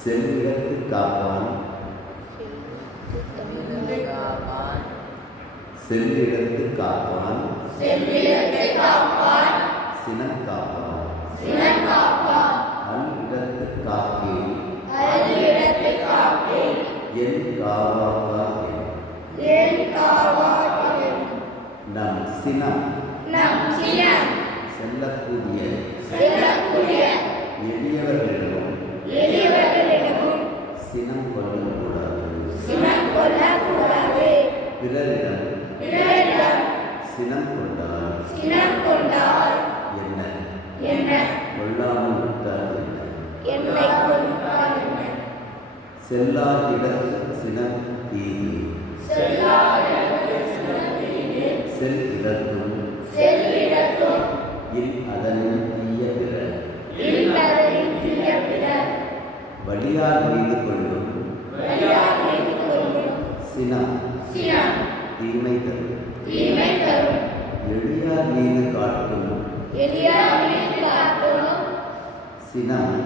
செல்லிடத்து காப்பான் செல்லிடத்து காப்பான் சினம் காப்பான் அல்லிடத்து காக்கே என் காவாக்கே நம் சினம் செல்லக்கூடிய எளியவர்களிடமும் சினம் கொள்ளக்கூடாது. பிறரிடம் சினம் கொண்டால் என்ன கொள்ளாமல் விட்டால் என்ன செல்லார் இடத்து சினம் தீது செல் இடத்தும் அதனின் தீய பிற வலியார் மீது கொள்ளும் சினம் தீமை தரும் எளியார் மீது காட்டும் சினம்